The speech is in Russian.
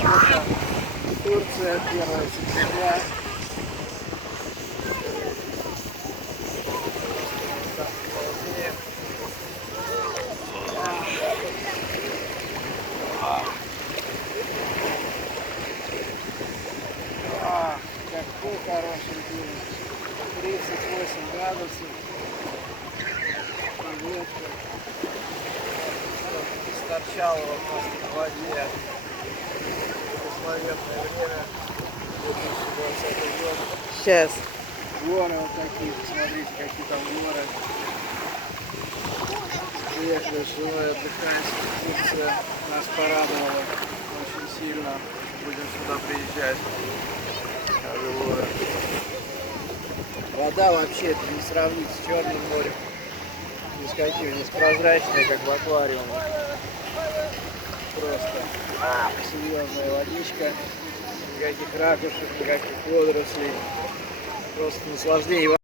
Турция, 1 сентября. Какой хороший день. 38 градусов. Ветер. Торчало просто в воде. Благословенное время. 2020 год. Сейчас. Горы вот такие. Посмотрите, какие там горы. Приехали с женой отдыхать. Турция нас порадовала очень сильно. Будем сюда приезжать. Вода вообще это не сравнить с Черным морем. Ни с каким, не с прозрачной, как в аквариуме. Просто серьезная водичка. Никаких ракушек, никаких водорослей. Просто наслаждение.